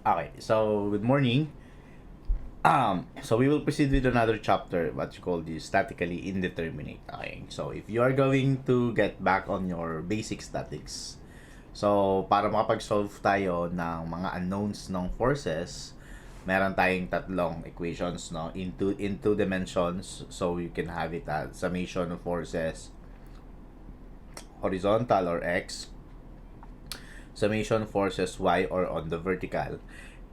Okay, so good morning. So we will proceed with another chapter, what you call the statically indeterminate. Okay, so if you are going to get back on your basic statics, so para makapag-solve tayo ng mga unknowns ng forces, meron tayong tatlong equations, no, in two dimensions. So you can have it as summation of forces horizontal or x, summation forces y or on the vertical,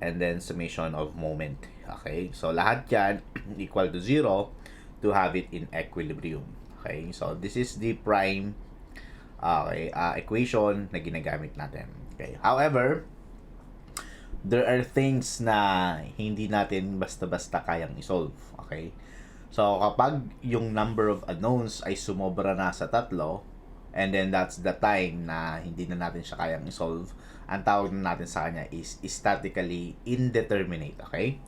and then summation of moment. Okay? So, lahat yan equal to 0 to have it in equilibrium. Okay? So, this is the prime equation na ginagamit natin. Okay? However, there are things na hindi natin basta-basta kayang isolve. Okay? So, kapag yung number of unknowns ay sumobra na sa tatlo, and then that's the time na hindi na natin siya kayang isolve, ang tawag na natin sa kanya is statically indeterminate. Okay?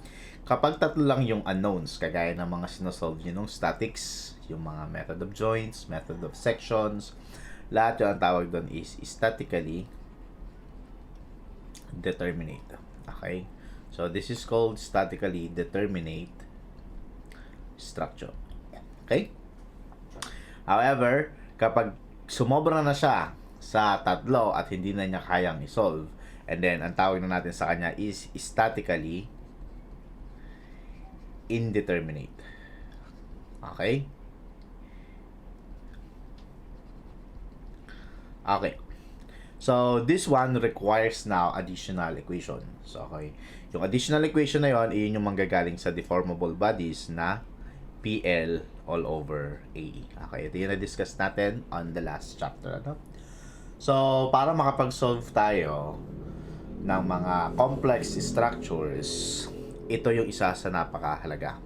Kapag tatlo lang yung unknowns, kagaya ng mga sinosolve nyo nung statics, yung mga method of joints, method of sections, lahat yung ang tawag doon is statically determinate. Okay? So, this is called statically determinate structure. Okay? However, kapag sumobra na siya sa tatlo at hindi na niya kayang isolve, and then ang tawag na natin sa kanya is statically indeterminate. Okay? Okay. So, this one requires now additional equation. So, okay. Yung additional equation na yon, iyon yung manggagaling sa deformable bodies na PL all over AE. Okay, ito yung na-discuss natin on the last chapter. Ano? So, para makapag-solve tayo ng mga complex structures, ito yung isa sa napakahalaga.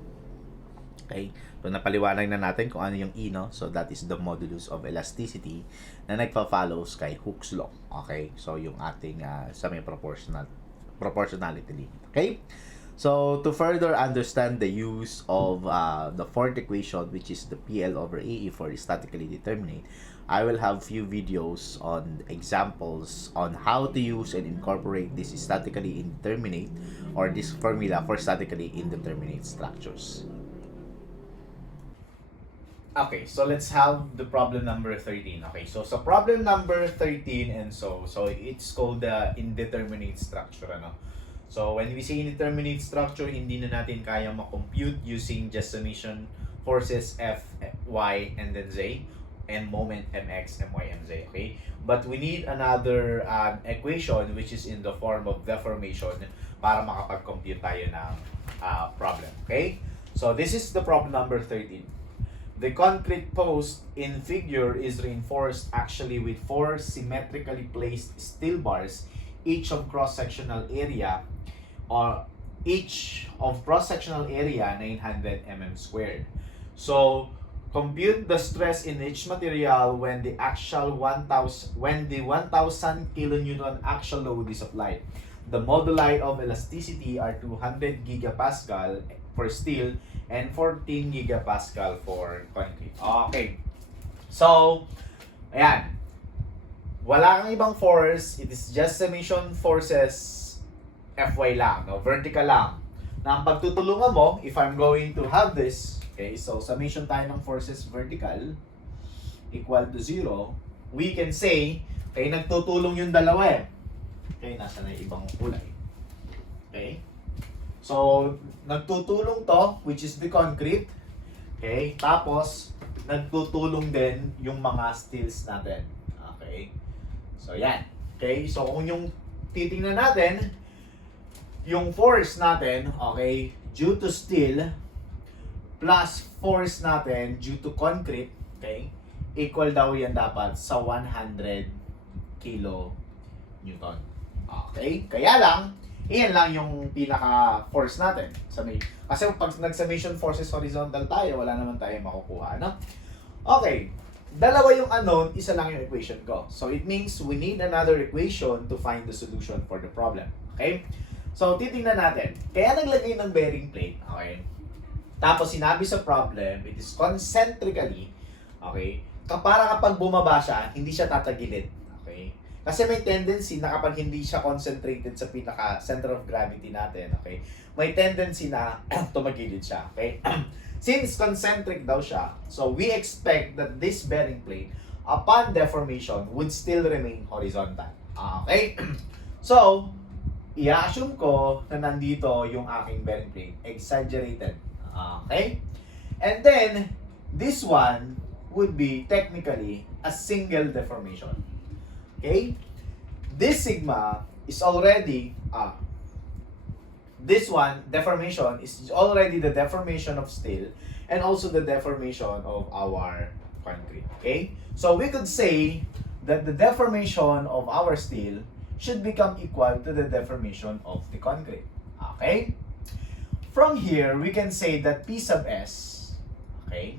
Okay? So, napaliwanag na natin kung ano yung E, no? So, that is the modulus of elasticity na nagpa-follows kay Hooke's law. Okay? So, yung ating proportionality limit. Okay? So, to further understand the use of the fourth equation, which is the PL over AE for statically determinate, I will have few videos on examples on how to use and incorporate this statically indeterminate or this formula for statically indeterminate structures. Okay, so let's have the problem number 13. Okay, so problem number 13 and so it's called the indeterminate structure, ano? So when we say indeterminate structure, hindi na natin kaya ma-compute using just summation forces F, Y, and then Z, and moment Mx, My, Mz, okay? But we need another equation which is in the form of deformation para makapag-compute tayo ng problem, okay? So this is the problem number 13. The concrete post in figure is reinforced actually with 4 symmetrically placed steel bars, each of cross-sectional area or each of cross-sectional area 900 mm squared. So, compute the stress in each material when the 1000 kilonewton actual load is applied. The moduli of elasticity are 200 gigapascal for steel and 14 gigapascal for concrete. Okay. So, ayan. Wala kang ibang force. It is just summation forces Fy lang, no? Vertical lang. Na ang pagtutulungan mo, if I'm going to have this, okay, so summation tayo ng forces vertical equal to 0, we can say, okay, nagtutulong yung dalawa eh. Okay, nasa na yung ibang kulay. Okay? So, nagtutulong to, which is the concrete. Okay? Tapos, nagtutulong din yung mga steels natin. Okay? So, yan. Okay? So, kung yung titingnan natin, yung force natin, okay, due to steel, plus force natin due to concrete, okay, equal daw yan dapat sa 100 kN. Okay? Kaya lang, iyan lang yung pinaka-force natin. Kasi pag nag-summation forces horizontal tayo, wala naman tayo makukuha, no? Okay. Dalawa yung unknown, isa lang yung equation ko. So, it means we need another equation to find the solution for the problem. Okay? So, titingnan natin. Kaya naglagay ng bearing plate, okay? Tapos, sinabi sa problem, it is concentrically, okay? Para kapag bumaba siya, hindi siya tatagilid, okay? Kasi may tendency na kapag hindi siya concentrated sa pinaka center of gravity natin, okay, may tendency na tumagilid siya, okay? Since concentric daw siya, so we expect that this bearing plate, upon deformation, would still remain horizontal. Okay? So, i-assume ko na nandito yung aking bearing plate. Exaggerated. Okay? And then, this one would be technically a single deformation. Okay? This sigma is already, this one, deformation, is already the deformation of steel and also the deformation of our concrete. Okay? So we could say that the deformation of our steel should become equal to the deformation of the concrete. Okay? From here, we can say that P sub S, okay,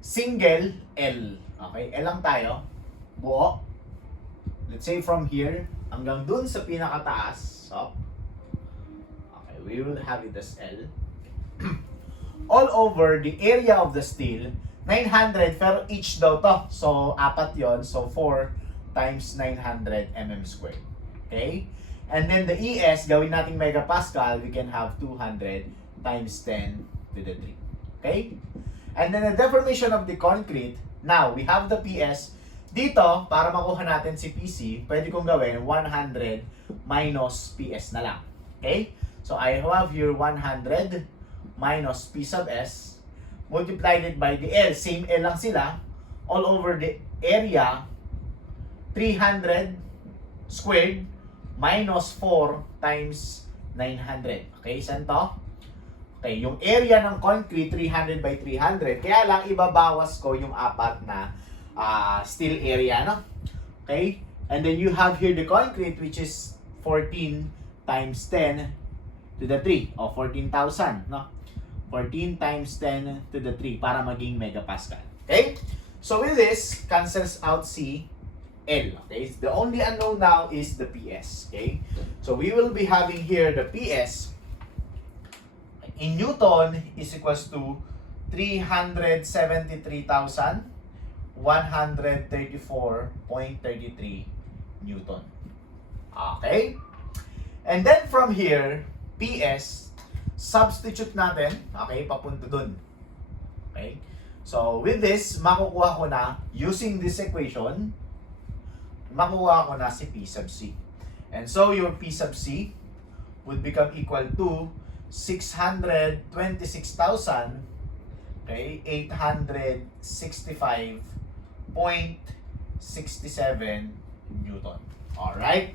single L. Okay? L lang tayo. Buo. Let's say from here hanggang dun sa pinakataas. So, okay, we will have it as L. All over the area of the steel, 900 pero each daw to. So, 4 yon. So, 4 times 900 mm squared. Okay? And then the ES, gawin nating megapascal, we can have 200 times 10 to the 3. Okay? And then the deformation of the concrete, now, we have the PS. Dito, para makuha natin si PC, pwede kong gawin 100 minus PS na lang. Okay? So, I have here 100 minus P sub S multiplied it by the L. Same L lang sila. All over the area, 300 squared minus 4 times 900. Okay, saan to? Okay, yung area ng concrete, 300 by 300. Kaya lang, ibabawas ko yung 4 na steel area, no? Okay? And then you have here the concrete, which is 14 times 10 to the 3. O, 14,000, no? 14 times 10 to the 3 para maging megapascal. Okay? So with this, cancels out si L. Okay? The only unknown now is the PS. Okay? So we will be having here the PS in Newton is equals to 373,134.33 Newton. Okay? And then from here, PS, substitute natin, okay, papunta dun. Okay? So, with this, makukuha ko na, using this equation, makukuha ko na si P sub C. And so, your P sub C would become equal to 626,000, okay, 865.67 Newton. Alright?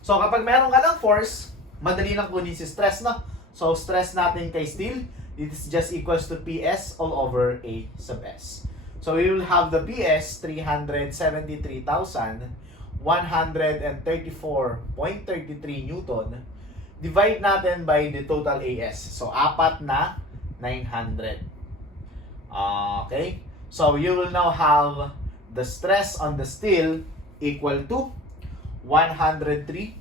So, kapag meron ka ng force, madali lang kunin si stress, no? So, stress natin kay steel, it is just equals to PS all over A sub S. So, we will have the PS, 373,134.33 Newton. Divide natin by the total AS. So, 4 na 900. Okay? So, you will now have the stress on the steel equal to 103.6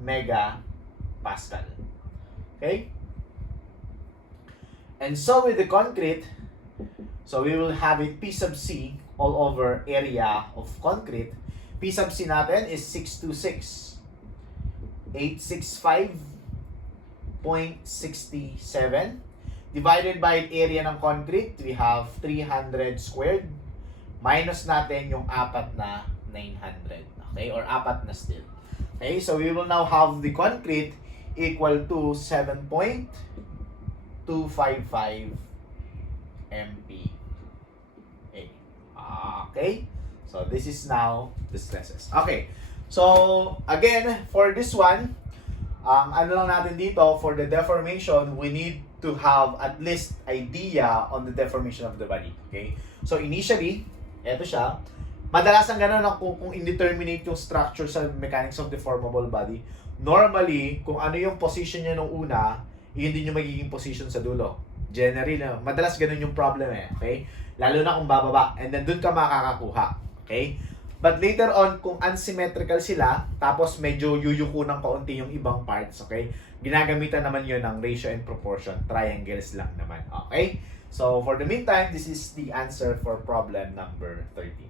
megapascal. Okay? And so with the concrete, so we will have it P sub C all over area of concrete. P sub C natin is 626,865.67 divided by area ng concrete, we have 300 squared minus natin yung 4 na 900. Okay? Or 4 na steel. Okay? So we will now have the concrete equal to 7.255 MPa. Okay? So this is now the stresses. Okay. So again, for this one, ano lang natin dito, for the deformation, we need to have at least idea on the deformation of the body. Okay? So initially, eto siya. Madalas ang ganun kung indeterminate yung structure sa mechanics of deformable body. Normally, kung ano yung position niya nung una, yun din yung magiging position sa dulo. Generally, madalas ganun yung problem eh. Okay? Lalo na kung bababa. And then dun ka makakakuha. Okay? But later on, kung unsymmetrical sila, tapos medyo yuyuko ng kaunti yung ibang parts, okay? Ginagamitan naman yun ng ratio and proportion. Triangles lang naman. Okay? So, for the meantime, this is the answer for problem number 13.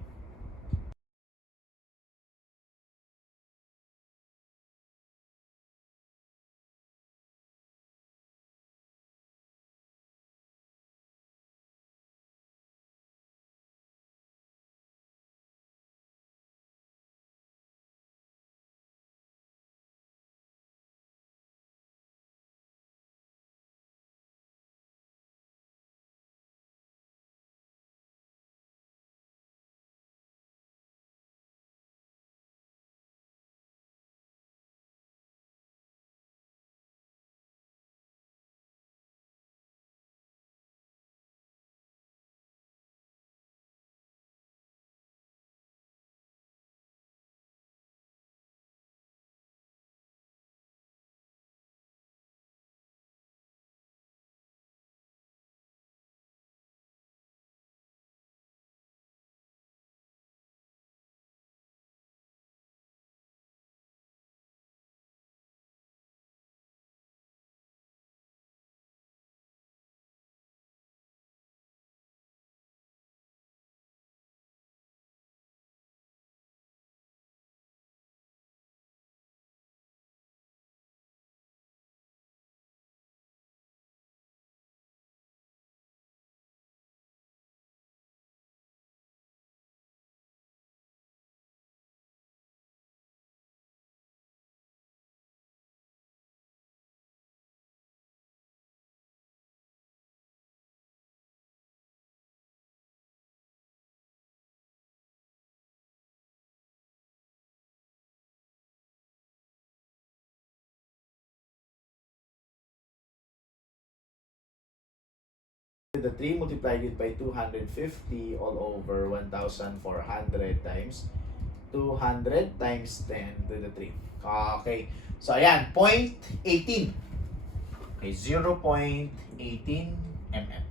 to the 3 multiplied it by 250 all over 1,400 times 200 times 10 to the 3. Okay. So, ayan. 0.18. Okay. 0.18 mm.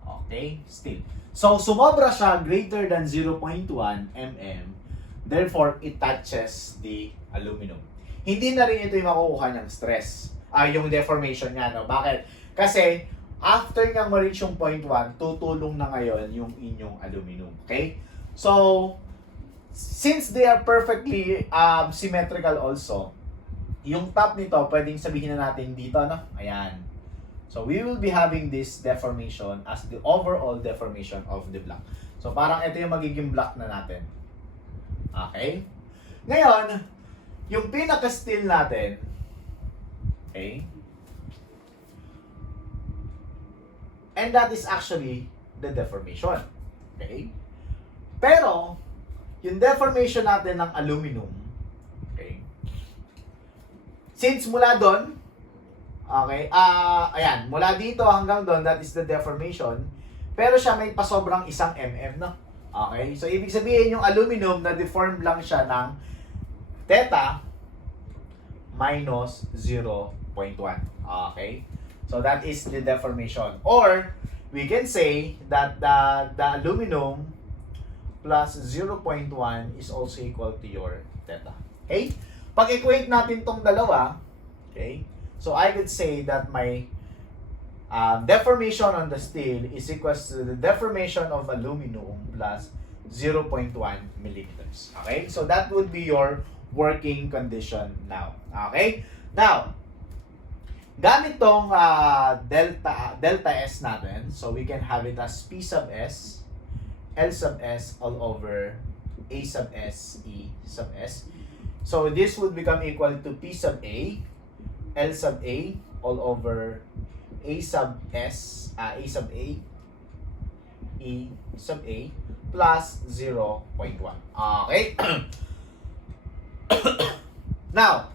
Okay. Still. So, sumobra siya greater than 0.1 mm. Therefore, it touches the aluminum. Hindi na rin ito yung makukuha niyang stress. Yung deformation niya. No? Bakit? Kasi, after niyang ma-reach yung 0.1, tutulong na ngayon yung inyong aluminum. Okay? So, since they are perfectly symmetrical also, yung top nito, pwedeng sabihin na natin dito, no? Ayan. So, we will be having this deformation as the overall deformation of the block. So, parang ito yung magiging block na natin. Okay? Ngayon, yung pinaka-steel natin, okay? And that is actually the deformation. Okay? Pero, yung deformation natin ng aluminum, okay? Since mula doon, okay, ayan, mula dito hanggang doon, that is the deformation. Pero siya may pasobrang 1 mm, no? Okay? So, ibig sabihin yung aluminum na deformed lang siya ng theta minus 0.1. Okay? So, that is the deformation. Or, we can say that the aluminum plus 0.1 is also equal to your theta. Okay? Pag-equate natin tong dalawa, okay? So, I could say that my deformation on the steel is equals to the deformation of aluminum plus 0.1 millimeters. Okay? So, that would be your working condition now. Okay? Now, gamit tong delta S natin, so we can have it as P sub S, L sub S all over A sub S, E sub S. So this would become equal to P sub A, L sub A all over A sub S, A sub A, E sub A plus 0.1. Okay? Now,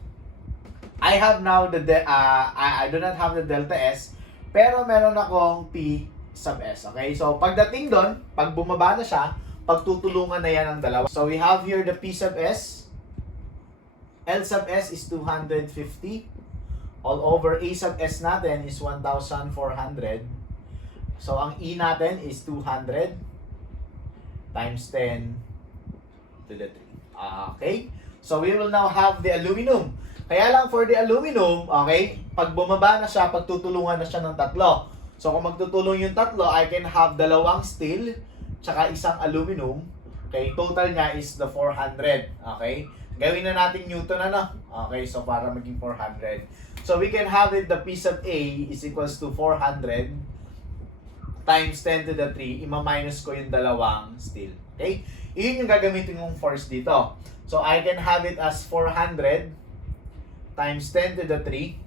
I have now I do not have the delta S, pero meron akong P sub S. Okay? So, pagdating doon, pag bumaba na siya, pagtutulungan na yan ng dalawa. So, we have here the P sub S. L sub S is 250. All over A sub S natin is 1,400. So, ang E natin is 200 times 10 to the 3. Okay? So, we will now have the aluminum. Kaya lang for the aluminum, okay, pag bumaba na siya, pagtutulungan na siya ng tatlo. So, kung magtutulong yung tatlo, I can have dalawang steel, tsaka isang aluminum. Okay, total niya is the 400. Okay, gawin na natin Newton, ano? Okay, so para maging 400. So, we can have it, the P sub A is equals to 400 times 10 to the 3. Ima-minus ko yung dalawang steel. Okay, iyon yung gagamitin yung force dito. So, I can have it as 400 times 10 to the 3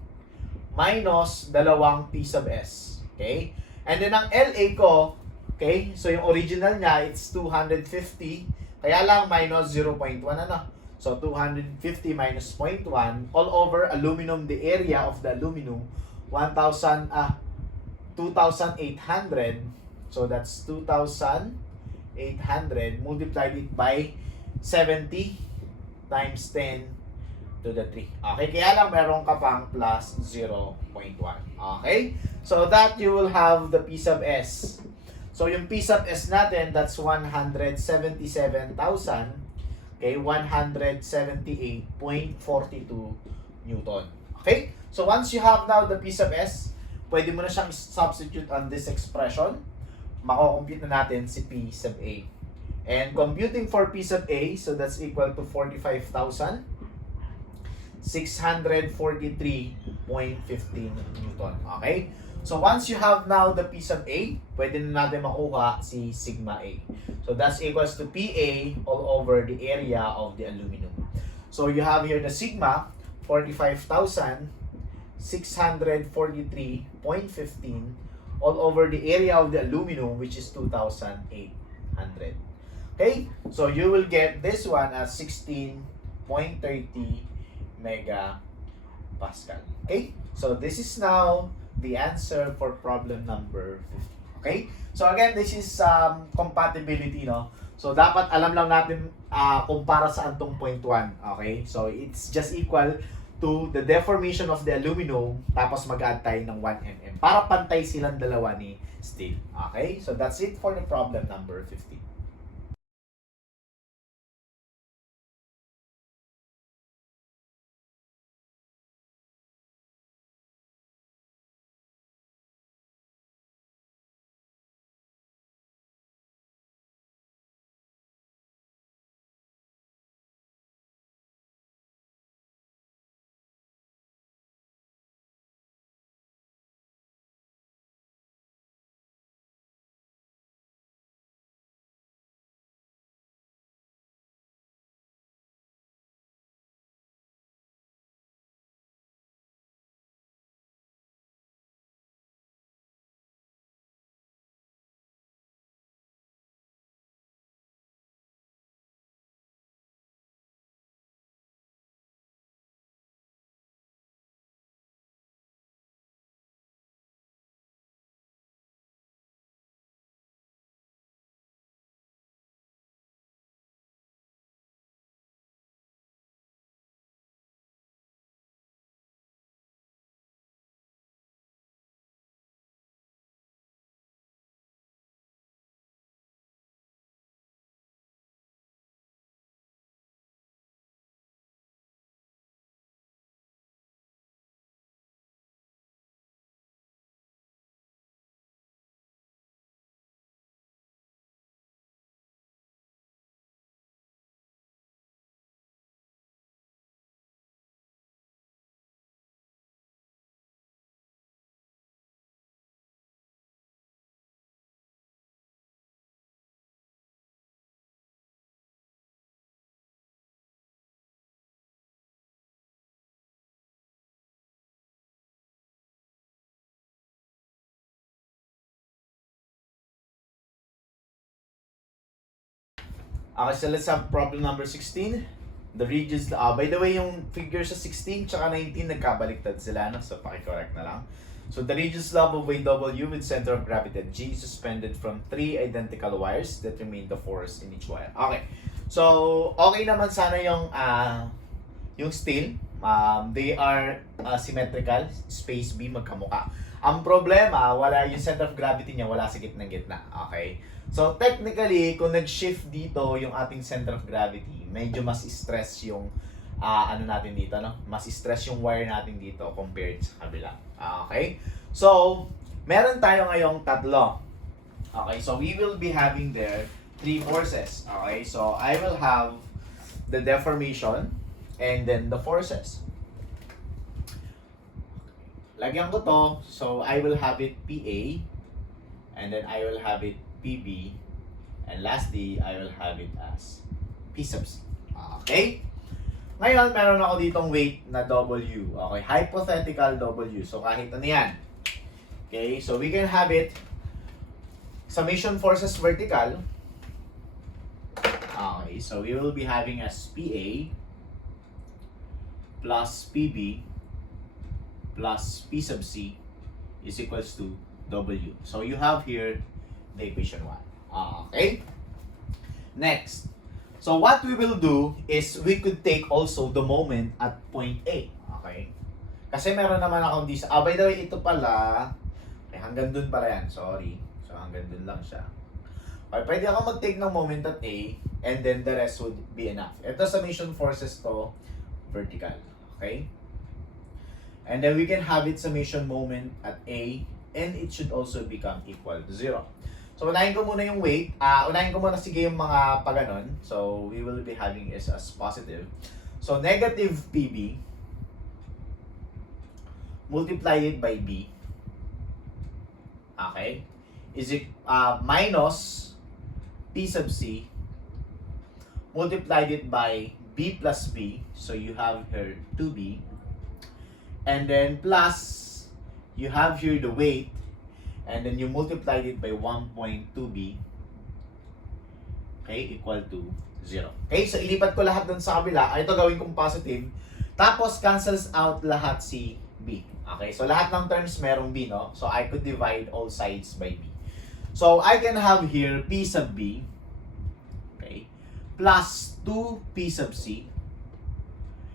minus dalawang P sub S. Okay? And then ang LA ko, okay, so yung original niya, it's 250. Kaya lang minus 0.1, ano? So 250 minus 0.1 all over aluminum, the area of the aluminum, 2,800. So that's 2,800 multiplied it by 70 times 10 to the 3. Okay, kaya lang meron ka pang plus 0.1. Okay? So that you will have the P sub S. So yung P sub S natin, that's 177,000. Okay, 178.42 Newton. Okay? So once you have now the P sub S, pwede mo na siyang substitute on this expression. Mako-compute na natin si P sub A. And computing for P sub A, so that's equal to 45,643.15 Newton. Okay? So once you have now the P sub A, pwede na natin makuha si sigma A. So that's equals to PA all over the area of the aluminum. So you have here the sigma, 45,643.15 all over the area of the aluminum, which is 2,800. Okay? So you will get this one as 16.30 megapascal. Okay? So this is now the answer for problem number 50. Okay? So again, this is compatibility, no? So dapat alam lang natin kung para saan tong point 1. Okay? So it's just equal to the deformation of the aluminum, tapos mag-add tayo ng 1 mm para pantay silang dalawa ni steel. Okay? So that's it for the problem number 50. Okay, so let's have problem number 16. The regions, by the way, yung figure sa 16 tsaka 19 nagkabaliktad sila, no? So paki-correct na lang. So the radius love of W with center of gravity at G suspended from 3 identical wires that remain the force in each wire. Okay. So okay naman sana yung steel. They are symmetrical, space B magkamuka. Ang problema, wala yung center of gravity niya, wala sa gitna-gitna. Okay? So, technically, kung nag-shift dito yung ating center of gravity, medyo mas stress yung ano natin dito, no? Mas stress yung wire natin dito compared sa kabila. Okay? So, meron tayo ngayong tatlo. Okay? So, we will be having there 3 forces. Okay? So, I will have the deformation and then the forces. Lagyan ko to. So, I will have it PA and then I will have it PB and lastly, I will have it as P sub C. Okay? Ngayon, meron ako ditong weight na W. Okay? Hypothetical W. So, kahit ano yan. Okay? So, we can have it summation forces vertical. Okay? So, we will be having as PA plus PB plus P sub C is equals to W. So, you have here the equation 1. Okay? Next. So, what we will do is we could take also the moment at point A. Okay? Kasi meron naman akong by the way, ito pala, okay, hanggang dun pala yan. Sorry. So, hanggang dun lang siya. Okay, pwede ako mag-take ng moment at A and then the rest would be enough. Ito summation forces to vertical. Okay? And then we can have it summation moment at A and it should also become equal to 0. So, unahin ko muna yung weight. Unahin ko muna sige yung mga paganon. So, we will be having it as positive. So, negative PB multiplied by B. Okay? Is it minus P sub C multiplied it by B plus B. So, you have here 2B. And then plus, you have here the weight. And then you multiplied it by 1.2b. Okay, equal to 0. Okay, so ilipat ko lahat dun sa kabila. Ito gawin kong positive. Tapos cancels out lahat si B. Okay, so lahat ng terms merong B, no? So I could divide all sides by B. So I can have here P sub B, okay, plus 2P sub C.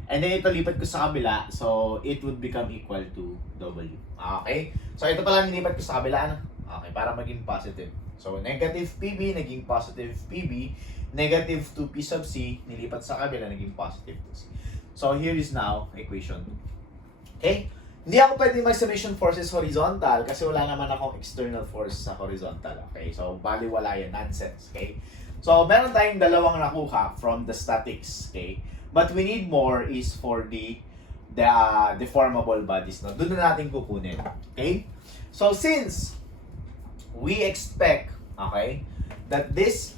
And then ito lipat ko sa kabila, so it would become equal to W. Okay? So ito pala nilipat ko sa kabila, ano? Okay, para maging positive. So negative PB naging positive PB, negative 2P sub C nilipat sa kabila naging positive 2C. So here is now equation 2. Okay? Hindi ako pwede mag-summation forces horizontal kasi wala naman akong external force sa horizontal. Okay? So baliwala yan, nonsense. Okay? So meron tayong dalawang nakuha from the statics. Okay? But we need more is for the deformable bodies. No? Doon na natin kukunin. Okay? So since we expect, okay, that this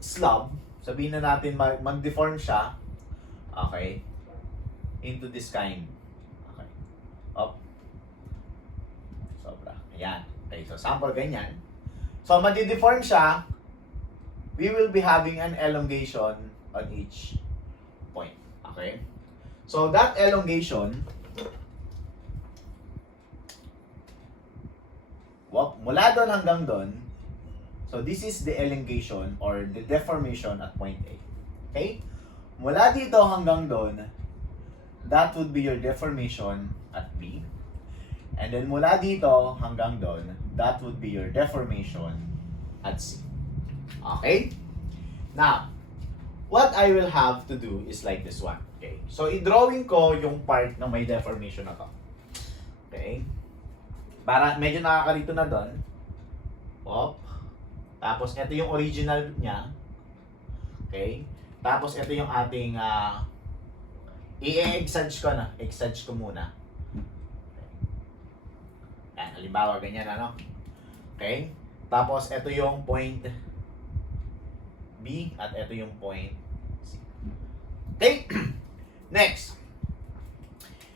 slab, sabihin na natin mag-deform siya, okay, into this kind. Okay. Up. Sobra. Ayan. Okay, so sample ganyan. So madi-deform siya, we will be having an elongation on each point. Okay? So that elongation, mula doon hanggang doon, so this is the elongation or the deformation at point A. Okay? Mula dito hanggang doon, that would be your deformation at B. And then mula dito hanggang doon, that would be your deformation at C. Okay? Now, what I will have to do is like this one. Okay? So, i-drawing ko yung part na may deformation na to. Okay? Para medyo nakakalito na doon. Pop. Tapos, ito yung original niya. Okay? Tapos, ito yung ating i-exage ko na. Exage ko muna. Okay. Yan, halimbawa, ganyan ano. Okay? Tapos, ito yung point B at ito yung point C. Okay? Next.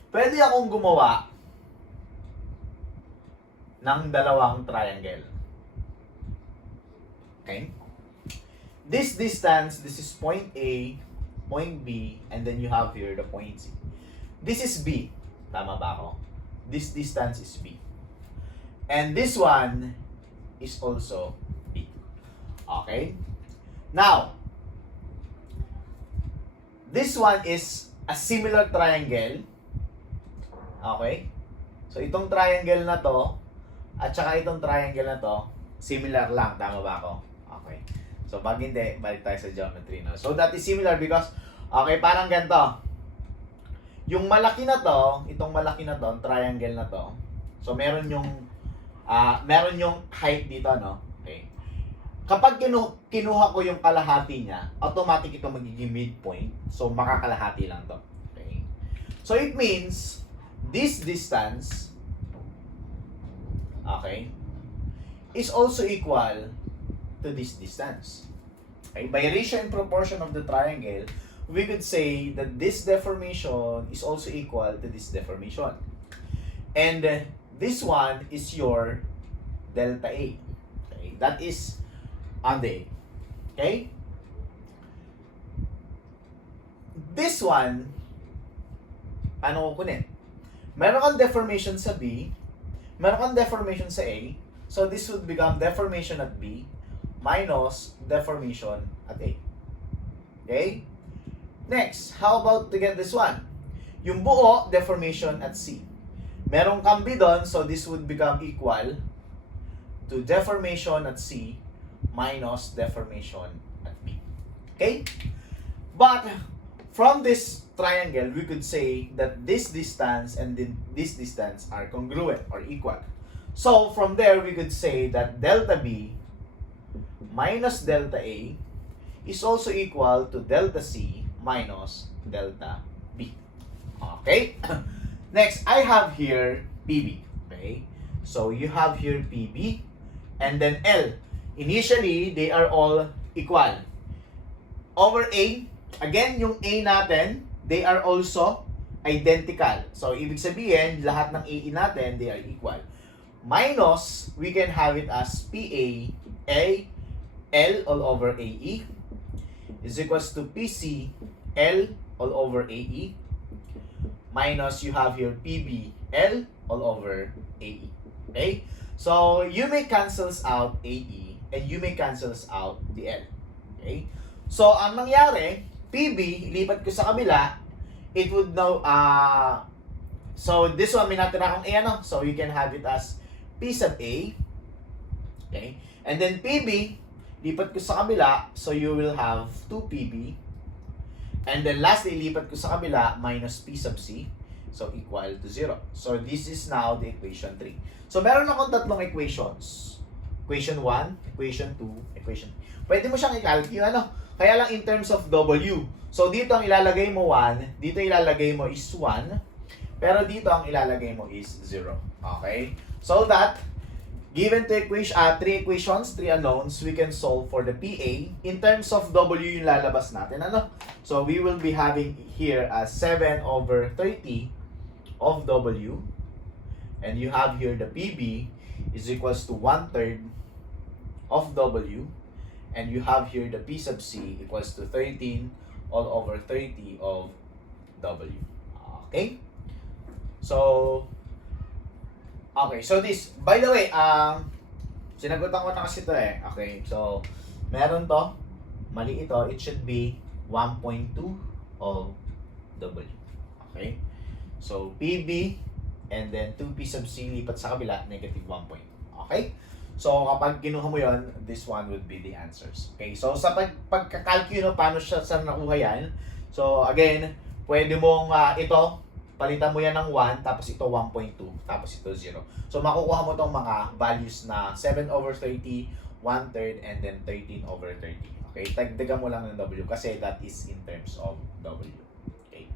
Pwede akong gumawa ng dalawang triangle. Okay? This distance, this is point A, point B, and then you have here the point C. This is B. Tama ba ako? This distance is B. And this one is also B. Okay? Now, this one is a similar triangle. Okay? So, itong triangle na to, at saka itong triangle na to, similar lang. Tama ba ako? Okay. So, pag hindi, balik tayo sa geometry na. So, that is similar because, okay, parang ganito. Yung malaki na to, itong malaki na to, triangle na to, so, meron yung height dito, no? Okay. Kapag kinuha ko yung kalahati niya, automatic ito magiging midpoint. So, makakalahati lang to. Okay. So, it means, this distance, okay, is also equal to this distance. Okay? By ratio and proportion of the triangle, we could say that this deformation is also equal to this deformation. And this one is your delta A. Okay? That is on the A. Okay? This one, ano kukunin? Meron kang deformation sa B, meron kang deformation sa A, so this would become deformation at B minus deformation at A. Okay? Next, how about to get this one? Yung buo, deformation at C. Merong kang B doon, so this would become equal to deformation at C minus deformation at B. Okay? But, from this triangle, we could say that this distance and this distance are congruent or equal. So, from there, we could say that delta B minus delta A is also equal to delta C minus delta B. Okay? Next, I have here PB. Okay? So, you have here PB and then L. Initially, they are all equal. Over A, again, yung A natin, they are also identical. So, ibig sabihin, lahat ng A natin, they are equal. Minus, we can have it as PA, L all over AE is equals to PC, L all over AE minus you have here PB, L all over AE. Okay? So, you may cancels out AE and you may cancels out the L. Okay? So, ang nangyari, PB, ilipat ko sa kabila, it would now, so this one, may natira akong A, ano? So, you can have it as P sub A. Okay? And then PB, lipat ko sa kabila, so you will have 2PB. And then lastly, lipat ko sa kabila, minus P sub C. So, equal to 0. So, this is now the equation 3. So, meron akong tatlong equations. Equation 1, equation 2, equation 3. Pwede mo siyang i-calculate, ano? Kaya lang in terms of W. So, dito ang ilalagay mo 1, dito ilalagay mo is 1, pero dito ang ilalagay mo is 0. Okay? So that, given to equation, 3 equations, 3 unknowns, we can solve for the PA. In terms of W yung lalabas natin, ano? So, we will be having here as 7 over 30 of W. And you have here the PB is equals to 1/3 of W. And you have here the P sub C equals to 13 all over 30 of W. Okay? So, this, by the way, sinagutan ko na kasi ito eh. Okay, so, meron to, mali ito, it should be 1.2 of W. Okay? So, PB, and then 2P sub C, lipat sa kabila, negative 1. Okay? So, kapag kinuha mo yon, this one would be the answers. Okay? So, sa pagkakalculo, paano siya sa nakuha yan? So, again, pwede mong ito, palitan mo yan ng 1, tapos ito 1.2, tapos ito 0. So, makukuha mo tong mga values na 7 over 30, 1/3, and then 13 over 30. Okay? Tagdagan mo lang ng W kasi that is in terms of W. Okay?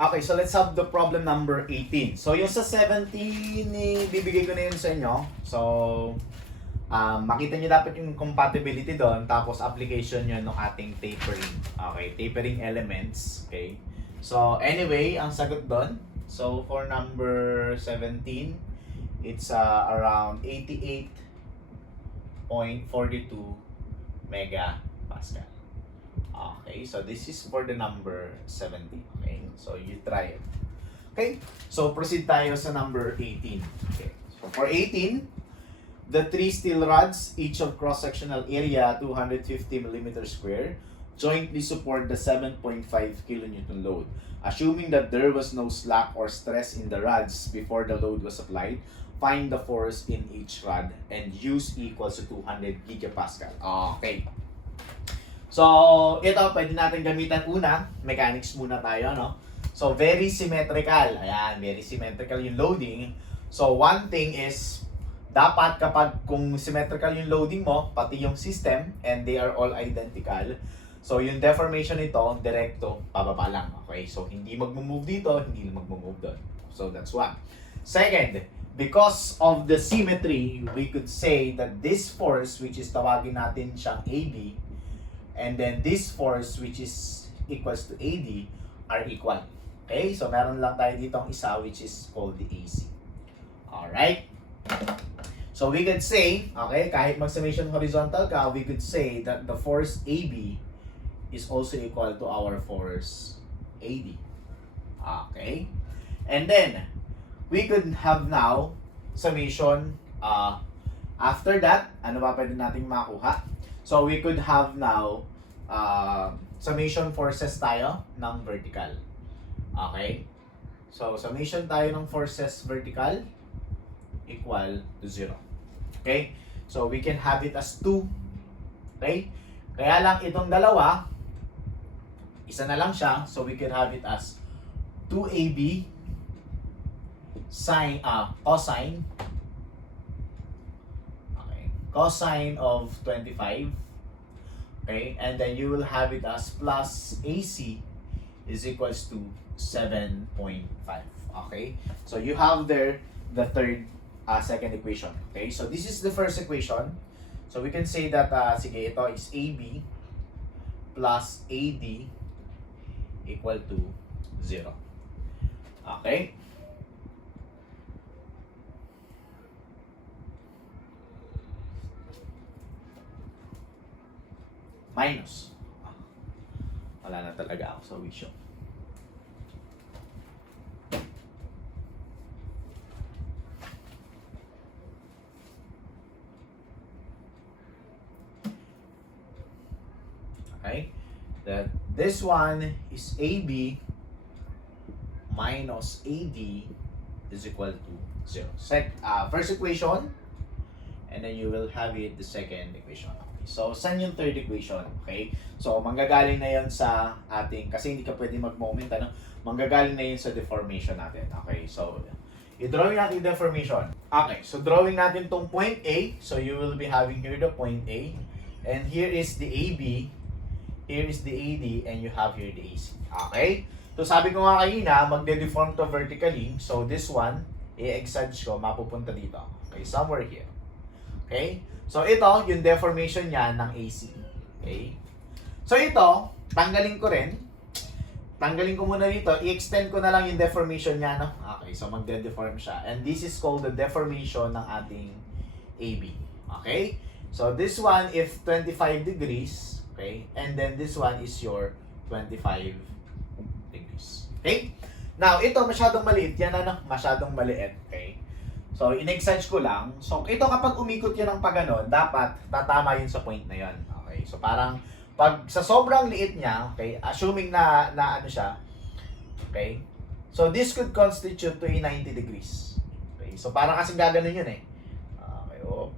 Okay, so let's have the problem number 18. So, yung sa 17, bibigay ko na yun sa inyo. So, makita nyo dapat yung compatibility doon, tapos application nyo ng ating tapering. Okay, tapering elements. Okay. So, anyway, ang sagot doon. So, for number 17, it's around 88.42 megapascal. Okay, so this is for the number 17. Okay, so you try it. Okay, so proceed tayo sa number 18. Okay, so for 18, the 3 steel rods, each of cross-sectional area 250 mm square, jointly support the 7.5 kN load. Assuming that there was no slack or stress in the rods before the load was applied, find the force in each rod and use equals to 200 gigapascal. Okay. So, ito, pwede natin gamitan una. Mechanics muna tayo, no? So, very symmetrical. Ayan, very symmetrical yung loading. So, one thing is, dapat kapag kung symmetrical yung loading mo, pati yung system, and they are all identical, so yung deformation nito, direkto, pababa lang. Okay? So, hindi mag-move dito, hindi mag-move doon. So, that's one. Second, because of the symmetry, we could say that this force, which is tawagin natin siyang AB, and then this force, which is equals to AD, are equal. Okay? So, meron lang tayo ditong isa, which is called the AC. Alright? So, we could say, okay, kahit mag-summation horizontal ka, we could say that the force AB is also equal to our force AD. Okay? And then, we could have now summation, after that, ano ba pwede nating makuha? So, we could have now summation forces tayo ng vertical. Okay? So, summation tayo ng forces vertical equal to 0. Okay? So, we can have it as 2. Okay? Kaya lang itong dalawa, isa na lang siya. So, we can have it as 2AB cosine. Okay. Cosine of 25. Okay? And then you will have it as plus AC is equals to 7.5. Okay? So, you have there the second equation. Okay? So, this is the first equation. So, we can say that, sige, ito is AB plus AD equal to 0. Okay? Minus. Wala na talaga ako sa wisyo. Okay? That this one is AB minus AD is equal to 0. First equation, and then you will have it the second equation. Okay. So, saan yung third equation? Okay? So, manggagaling na yun sa ating, kasi hindi ka pwede mag-moment, ano? Manggagaling na yun sa deformation natin. Okay? So, i-drawing natin yung deformation. Okay. So, drawing natin tong point A. So, you will be having here the point A. And here is the AB. Here is the AD, and you have here the AC. Okay? So, sabi ko nga kanina, magde-deform to vertically. So, this one, i-exage ko, mapupunta dito. Okay? Somewhere here. Okay? So, ito, yung deformation niya ng AC. Okay? So, ito, tanggalin ko rin. Tanggalin ko muna dito. I-extend ko na lang yung deformation niya, no? Okay, so magde-deform siya. And this is called the deformation ng ating AB. Okay? So, this one, if 25 degrees, okay? And then this one is your 25 degrees. Okay? Now, ito masyadong maliit. Yan, ano? Masyadong maliit. Okay? So, in-exage ko lang. So, ito kapag umikot yan ng pagganon, dapat tatama yun sa point na yan. Okay? So, parang pag sa sobrang liit niya, okay, assuming na ano siya, okay? So, this could constitute to a 90 degrees. Okay? So, parang kasing gaganon yun eh. Okay, oh.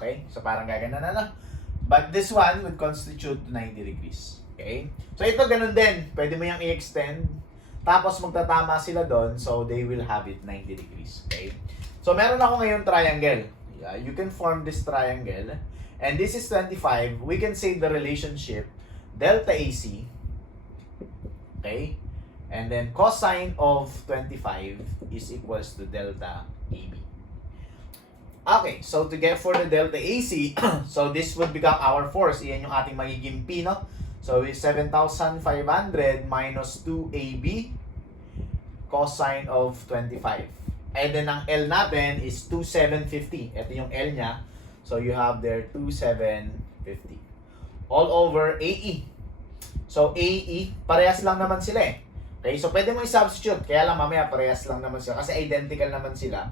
Okay? So, parang gaganon na. But this one would constitute to 90 degrees. Okay? So, ito ganun din. Pwede mo yung i-extend. Tapos, magtatama sila doon. So, they will have it 90 degrees. Okay? So, meron ako ngayon triangle. Yeah, you can form this triangle. And this is 25. We can say the relationship delta AC. Okay? And then, cosine of 25 is equals to delta AB. Okay, so to get for the delta AC, so this would become our force. Iyan yung ating magiging P, no? So, it's 7,500 minus 2AB cosine of 25. And then, ang L natin is 2,750. Ito yung L niya. So, you have there 2,750. All over AE. So, AE, parehas lang naman sila eh. Okay, so pwede mo i-substitute. Kaya lang mamaya parehas lang naman sila. Kasi identical naman sila.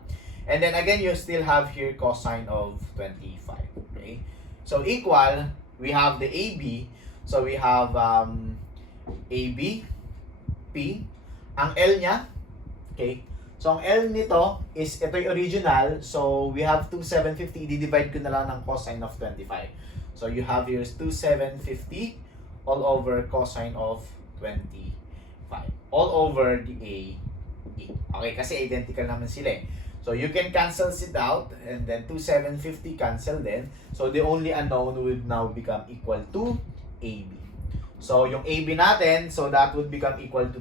And then again, you still have here cosine of 25. Okay? So, equal, we have the AB. So, we have AB, P. Ang L niya, okay? So, ang L nito is, ito yung original. So, we have 2,750. I-divide ko na lang ng cosine of 25. So, you have here is 2,750 all over cosine of 25. all over the A, E. Okay, kasi identical naman sila eh. So you can cancel it out, and then 2750 cancel then. So the only unknown would now become equal to AB. So yung AB natin, so that would become equal to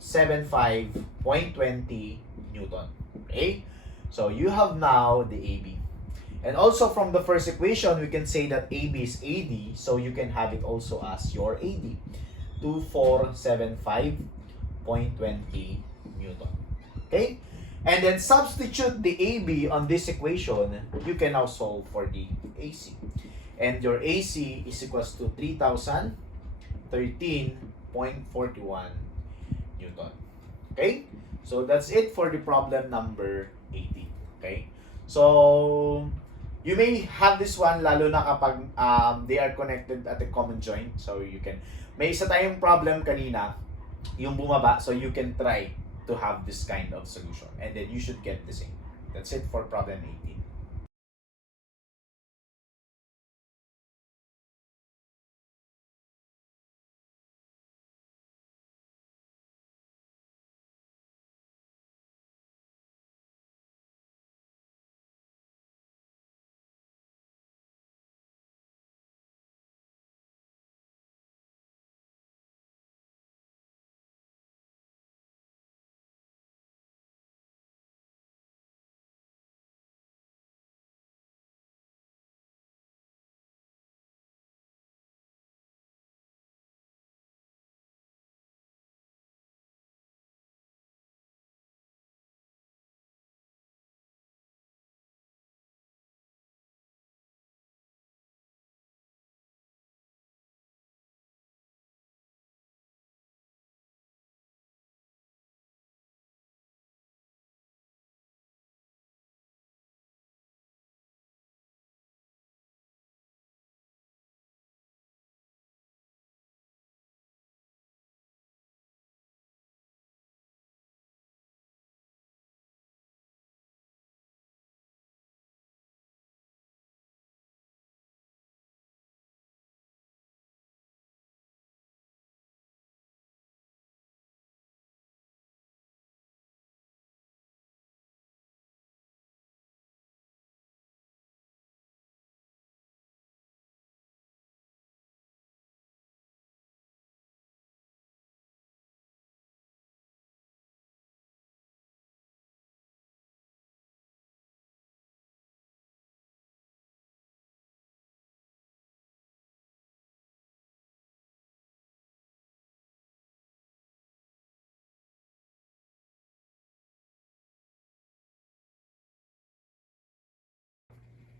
2475.20 Newton. Okay? So you have now the AB. And also from the first equation, we can say that AB is AD, so you can have it also as your AD. 2475.20 Newton. Okay? And then substitute the AB on this equation, you can now solve for the AC. And your AC is equals to 3013.41 Newton. Okay? So that's it for the problem number 18. Okay? So you may have this one lalo na kapag they are connected at a common joint. So you can, may isa tayong problem kanina, yung bumaba, so you can try to have this kind of solution and then you should get the same. That's it for problem 18.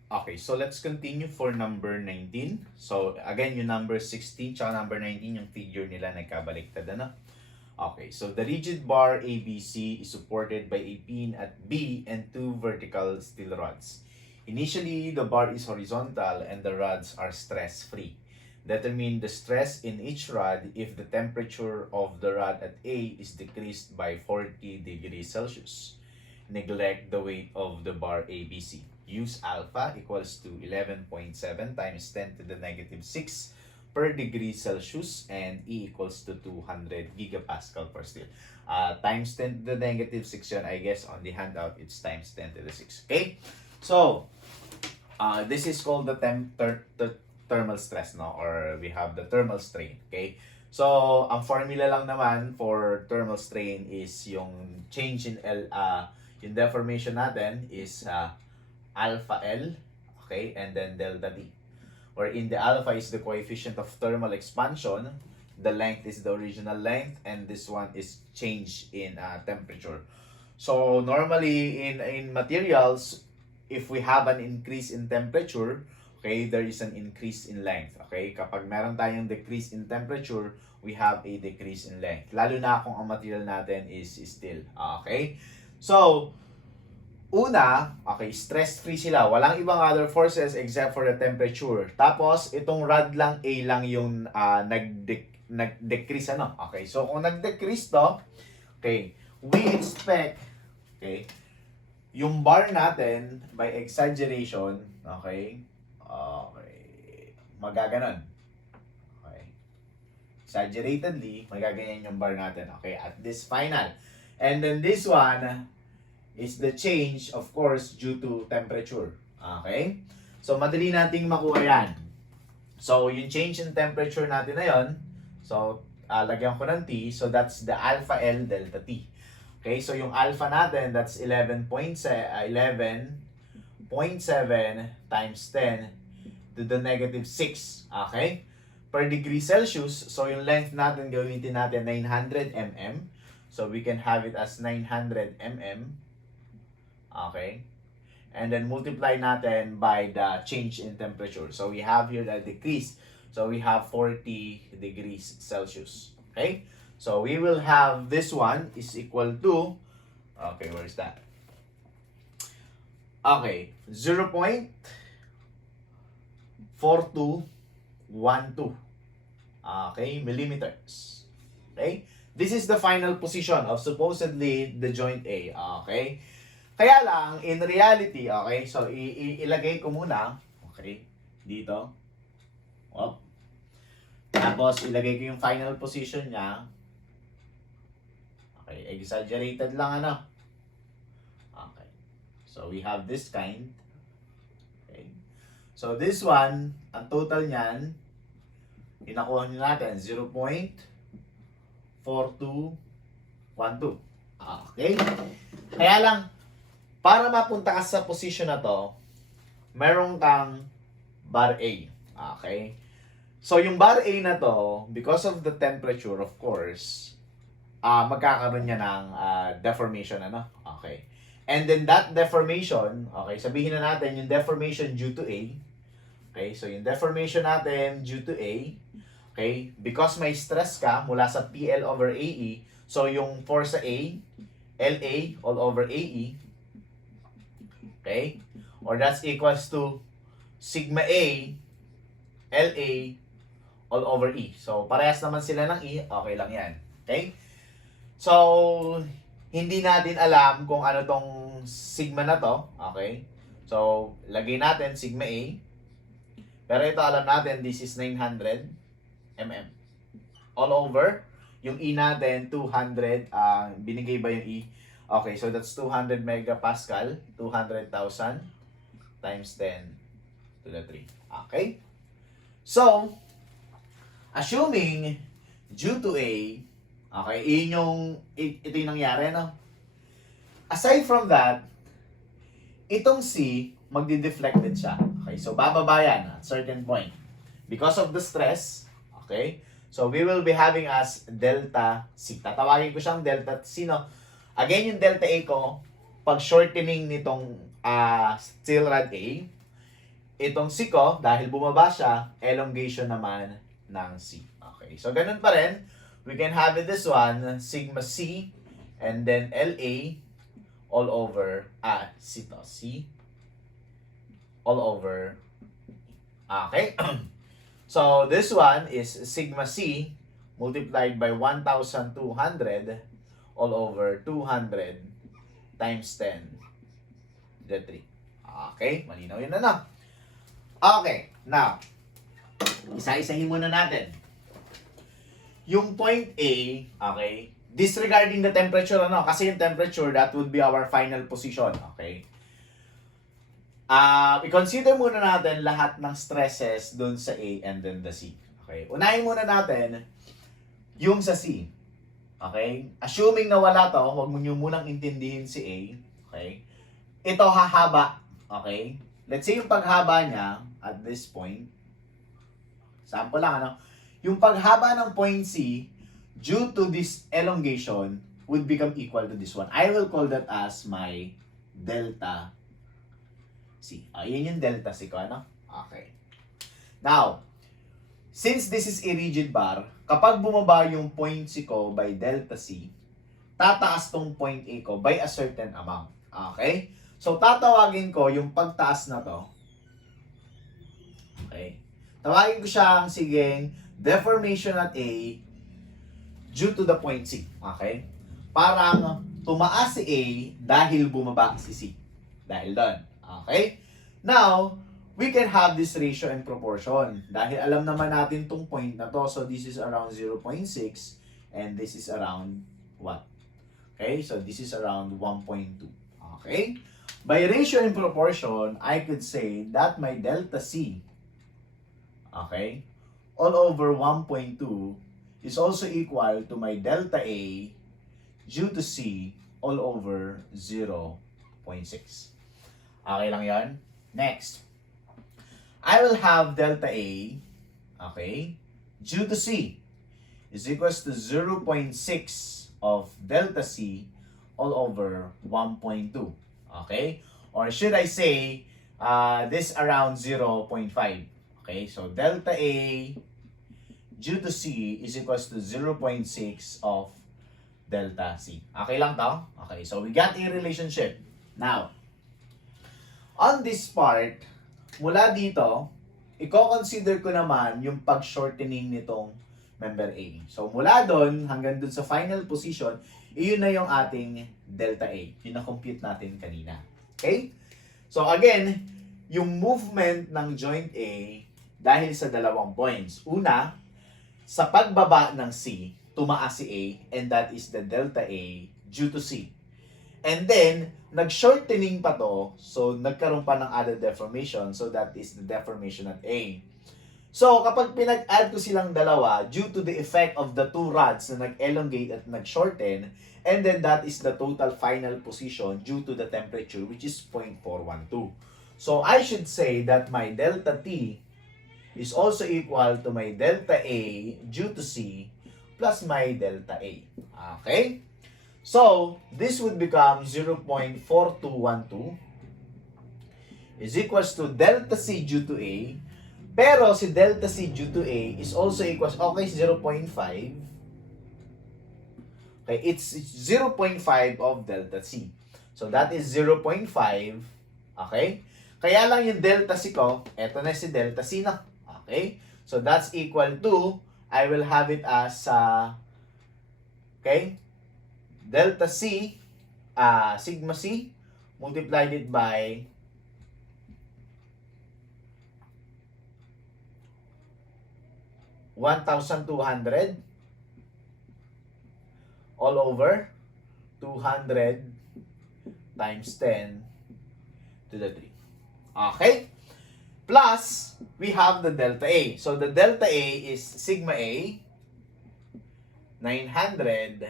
Okay, so let's continue for number 19. So again, yung number 16 tsaka number 19, yung figure nila nagkabaliktad na. Okay, so the rigid bar ABC is supported by a pin at B and two vertical steel rods. Initially, the bar is horizontal and the rods are stress-free. Determine the stress in each rod if the temperature of the rod at A is decreased by 40 degrees Celsius. Neglect the weight of the bar ABC. Use alpha equals to 11.7 times 10 to the negative 6 per degree Celsius and E equals to 200 gigapascal per steel. Times 10 to the negative 6 yun, I guess on the handout it's times 10 to the 6. Okay? So, this is called the thermal stress, no? Or we have the thermal strain. Okay? So, ang formula lang naman for thermal strain is yung change in yung deformation natin is alpha L, okay, and then delta T. Wherein the alpha is the coefficient of thermal expansion, the length is the original length, and this one is change in temperature. So normally in materials, if we have an increase in temperature, okay, there is an increase in length. Okay, kapag meron tayong decrease in temperature, we have a decrease in length. Lalo na kung ang material natin is steel. Okay, so una, okay, stress-free sila. Walang ibang other forces except for the temperature. Tapos, itong rod lang, A lang yung nag-decrease, ano? Okay, so kung nag-decrease to, okay, we expect, okay, yung bar natin, by exaggeration, okay, magaganon. Okay. exaggeratedly, magaganyan yung bar natin. Okay, at this final. And then this one is the change, of course, due to temperature. Okay? So, madali nating makuha yan. So, yung change in temperature natin na yun, so, lagyan ko ng T, so that's the alpha L delta T. Okay, so yung alpha natin, that's 11.7 times 10 to the negative 6. Okay? Per degree Celsius, so yung length natin, gawin natin 900 mm. So, we can have it as 900 mm. Okay? And then multiply natin by the change in temperature. So, we have here the decrease. So, we have 40 degrees Celsius. Okay? So, we will have this one is equal to, okay, where is that? Okay, 0.4212. Okay, millimeters. Okay? This is the final position of supposedly the joint A. Okay? Kaya lang, in reality, okay, so ilagay ko muna, okay, dito. Op. Tapos, ilagay ko yung final position niya. Okay, exaggerated lang ano. Okay. So, we have this kind. Okay. So, this one, ang total niyan, inakuha nyo natin, 0.4212. Okay. Kaya lang, para mapunta ka sa position na to, meron kang bar A. Okay. So, yung bar A na to, because of the temperature, of course, magkakaroon niya ng deformation, ano? Okay. And then that deformation, okay, sabihin na natin yung deformation due to A. Okay, so yung deformation natin due to A, okay, because may stress ka mula sa PL over AE, so yung force sa A, LA all over AE, okay, or that's equals to sigma A, LA all over E. So, parehas naman sila ng E, okay lang yan. Okay? So, hindi natin alam kung ano tong sigma na to. Okay? So, lagay natin sigma A. Pero ito alam natin, this is 900 mm. All over. Yung E natin, 200. Binigay ba yung E? Okay, so that's 200 megapascal. 200,000 times 10 to the 3. Okay? So, assuming due to A, okay, ito yung nangyari, no? Aside from that, itong C, magdi-deflected siya. Okay, so bababa yan at certain point. Because of the stress, okay, so we will be having as delta C. Tatawagin ko siyang delta C, no? Again, yung delta A ko, pag shortening nitong steel rod A, itong C ko, dahil bumaba siya, elongation naman ng C. Okay, so ganun pa rin. We can have it this one, sigma C, and then LA all over, C to, C all over. Okay? So, this one is sigma C multiplied by 1,200 all over 200 times 10 to the 3. Okay? Malinaw yun na, no? Okay, now, isa-isahin muna natin. Yung point A, okay, disregarding the temperature, ano, kasi yung temperature, that would be our final position, okay? I-consider muna natin lahat ng stresses dun sa A and then the C. Okay? Unahin muna natin yung sa C. Okay? Assuming na wala to, huwag mo nyo munang intindihin si A. Okay? Ito hahaba. Okay? Let's say yung paghaba niya at this point, sample lang, ano? Yung paghaba ng point C due to this elongation would become equal to this one. I will call that as my delta C. Yun yung delta C ko, ano? Okay. Now, since this is a rigid bar, kapag bumaba yung point C ko by delta C, tataas tong point A ko by a certain amount. Okay? So, tatawagin ko yung pagtaas na to. Okay? Tawagin ko siyang, sigeng, deformation at A due to the point C. Okay? Parang tumaas si A dahil bumaba si C. Dahil doon. Okay? Now, we can have this ratio and proportion. Dahil alam naman natin tong point na to, so this is around 0.6 and this is around what? Okay, so this is around 1.2. Okay? By ratio and proportion, I could say that my delta C, okay, all over 1.2 is also equal to my delta A due to C all over 0.6. Okay lang yan? Next. I will have delta A, okay, due to C is equals to 0.6 of delta C all over 1.2. Okay? Or should I say, this around 0.5. Okay? So, delta A due to C is equals to 0.6 of delta C. Okay lang to? Okay. So, we got a relationship. Now, on this part, mula dito, i-consider ko naman yung pag-shortening nitong member A. So, mula doon hanggang doon sa final position, iyon na yung ating delta A. Yun na compute natin kanina. Okay? So, again, yung movement ng joint A dahil sa dalawang points. Una, sa pagbaba ng C, tumaas si A and that is the delta A due to C. And then, nag-shortening pa to, so nagkaroon pa ng other deformation, so that is the deformation at A. So, kapag pinag-add ko silang dalawa, due to the effect of the two rods na nag-elongate at nag-shorten, and then that is the total final position due to the temperature, which is 0.412. So, I should say that my delta T is also equal to my delta A due to C plus my delta A. Okay? So, this would become 0.4212 is equals to delta C due to A. Pero si delta C due to A is also equals, okay, 0.5. Okay, it's 0.5 of delta C. So, that is 0.5. Okay? Kaya lang yung delta C ko, eto na si delta C na. Okay? So, that's equal to, I will have it as, okay, delta C, sigma C, multiplied it by 1,200 all over 200 times 10 to the 3. Okay? Plus, we have the delta A. So, the delta A is sigma A, 900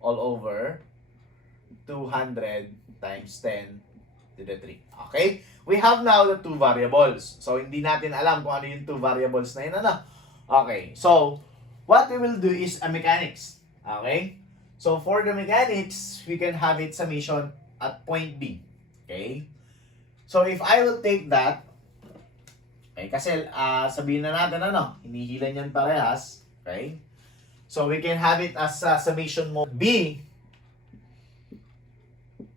all over 200 times 10 to the 3. Okay? We have now the two variables. So, hindi natin alam kung ano yung two variables na yun. Ano? Okay. So, what we will do is a mechanics. Okay? So, for the mechanics, we can have it summation at point B. Okay? So, if I will take that, okay, kasi sabihin na natin ano, hinihilan yan parehas. Okay? So, we can have it as summation mode B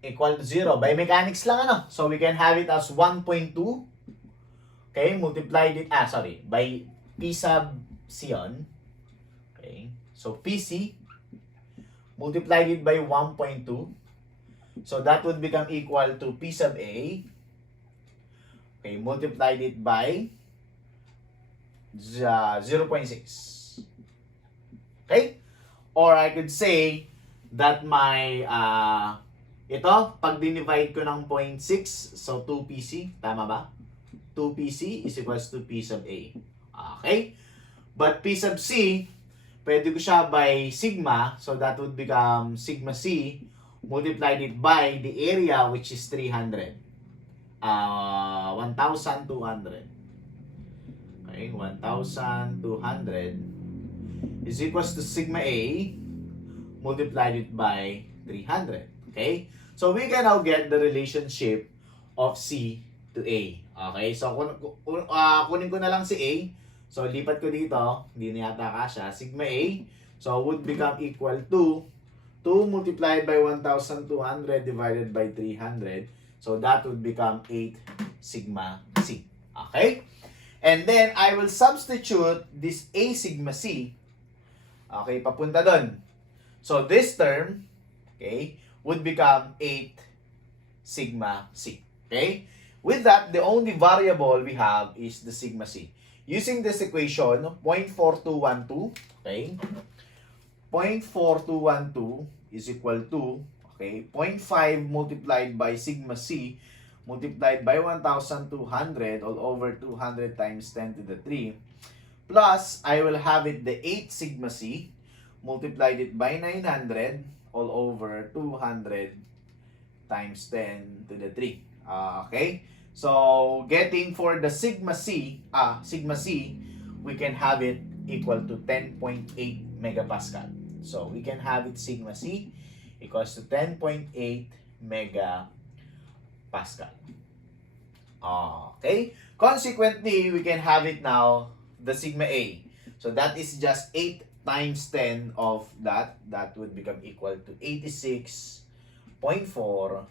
equal to 0. By mechanics lang ano. So, we can have it as 1.2. Okay, multiplied it, by P sub C on. Okay, so PC multiplied it by 1.2. So, that would become equal to P sub A. Okay, multiplied it by 0.6. Okay? Or I could say that my, ito, pag dinivide ko ng 0.6, so 2PC, tama ba? 2PC is equals to P sub A. Okay? But P sub C, pwede ko siya by sigma, so that would become sigma C, multiplied it by the area which is 300. 1,200. Okay, 1,200 is equals to sigma A multiplied it by 300. Okay? So, we can now get the relationship of C to A. Okay? So, kunin ko na lang si A. So, lipat ko dito. Hindi na yata kasya. Sigma A. So, would become equal to 2 multiplied by 1,200 divided by 300. So, that would become 8 sigma C. Okay? And then, I will substitute this A sigma C. Okay, papunta doon. So, this term, okay, would become 8 sigma C. Okay? With that, the only variable we have is the sigma c. Using this equation, 0.4212, okay? 0.4212 is equal to, okay, 0.5 multiplied by sigma c multiplied by 1,200 all over 200 times 10 to the 3 plus I will have it the 8 sigma c multiplied it by 900 all over 200 times 10 to the 3. Okay? So, getting for the sigma c, we can have it equal to 10.8 megapascal. So, we can have it sigma c equals to 10.8 megapascal. Okay? Consequently, we can have it now, the sigma a. So, that is just 8 times 10 of that. That would become equal to 86.4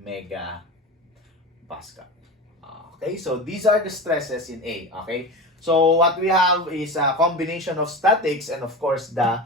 megapascal. Okay, so these are the stresses in A. Okay, so what we have is a combination of statics and of course the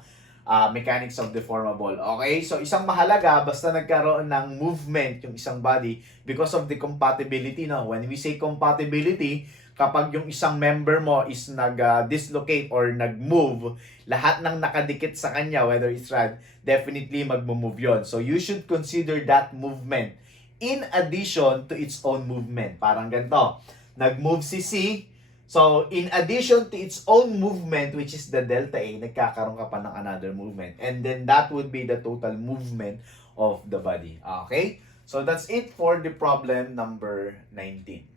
mechanics of deformable. Okay, so isang mahalaga, basta nagkaroon ng movement yung isang body because of the compatibility. No? When we say compatibility, kapag yung isang member mo is nag-dislocate or nag-move, lahat ng nakadikit sa kanya, whether it's rod, definitely mag-move yon. So you should consider that movement in addition to its own movement. Parang ganito. Nag-move si C. So, in addition to its own movement, which is the delta A, nagkakaroon ka pa ng another movement. And then, that would be the total movement of the body. Okay? So, that's it for the problem number 19.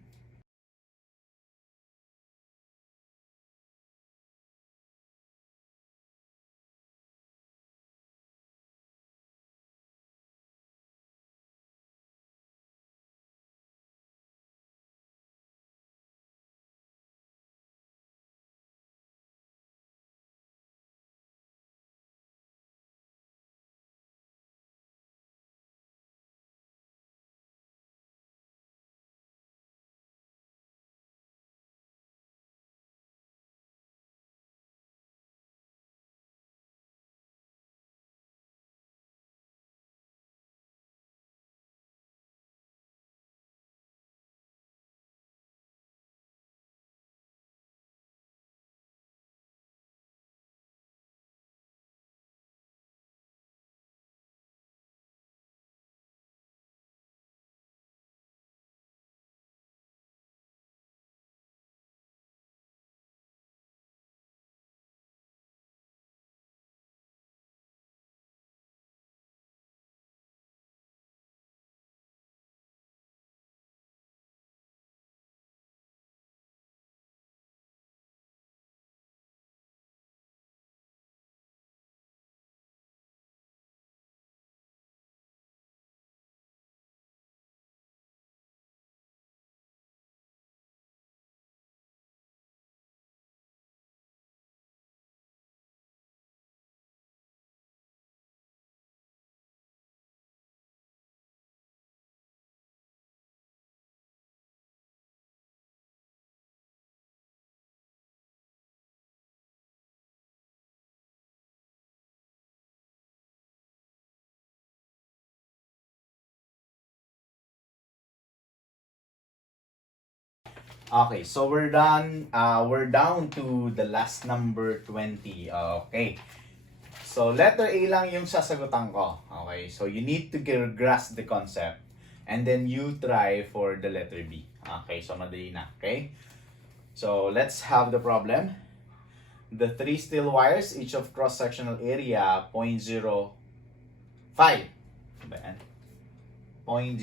Okay, so we're done. We're down to the last number 20. Okay. So, letter A lang yung sasagutan ko. Okay, so you need to grasp the concept. And then you try for the letter B. Okay, so madali na. Okay? So, let's have the problem. The three steel wires, each of cross-sectional area, 0.05. Then, 0.0.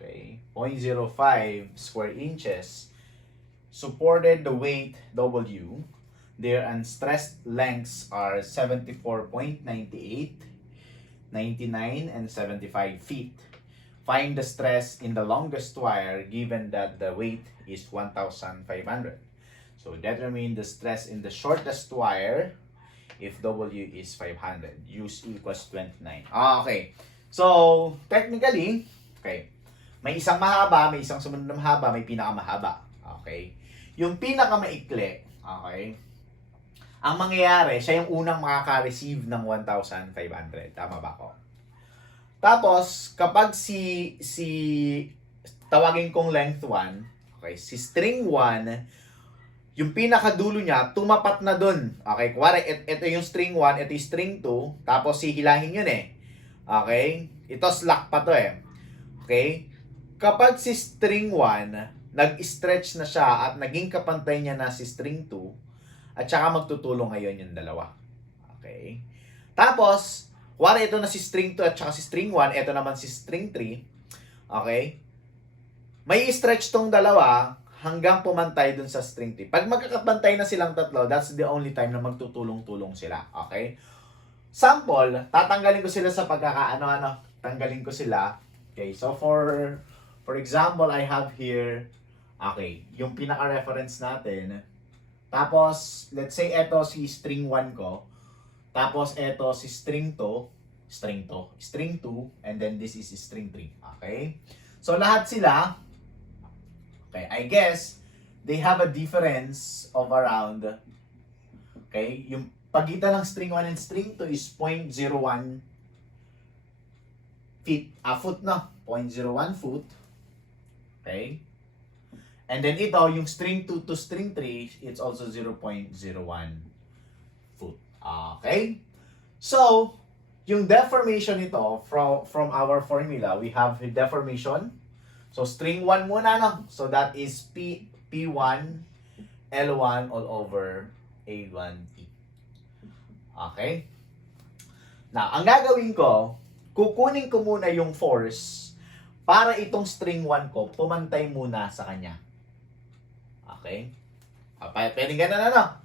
Okay, 0.05 square inches. Supported the weight W. Their unstressed lengths are 74.98, 99, and 75 feet. Find the stress in the longest wire given that the weight is 1,500. So determine the stress in the shortest wire if W is 500. Use equals 29. Okay. So, technically, okay, may isang mahaba, may isang sumunod na mahaba, may pinakamahaba. Okay? Yung pinakamaikli, okay, ang mangyayari, siya yung unang makaka-receive ng 1,500. Tama ba ko? Tapos, kapag tawagin kong length 1, okay, si string 1, yung pinakadulo niya, tumapat na dun. Okay, kuwari, ito yung string 1, ito yung string 2, tapos hihilahin yun eh. Okay? Ito slack pa to eh. Okay? Kapag si string 1, nag-stretch na siya at naging kapantay niya na si string 2, at saka magtutulong ngayon yung dalawa. Okay? Tapos, kuwari ito na si string 2 at saka si string 1, ito naman si string 3. Okay? May stretch tong dalawa hanggang pumantay dun sa string 3. Pag magkakapantay na silang tatlo, that's the only time na magtutulong-tulong sila. Okay? Sample, tatanggalin ko sila sa pagkakaano-ano. Tanggalin ko sila. Okay, so for example, I have here, okay, yung pinaka-reference natin. Tapos, let's say ito si string 1 ko. Tapos ito si string 2, and then this is string 3. Okay? So lahat sila, okay, I guess they have a difference of around, okay, yung pagitan ng string 1 and string 2 is 0.01 feet, foot na, 0.01 foot. Okay? And then ito, yung string 2 to string 3, it's also 0.01 foot. Okay? So, yung deformation nito, from our formula, we have deformation. So, string 1 muna, no? So, that is P1, L1 all over A1T. Okay? Now, ang gagawin ko, kukunin ko muna yung force para itong string 1 ko pumantay muna sa kanya. Okay? Pwedeng ganun, ano?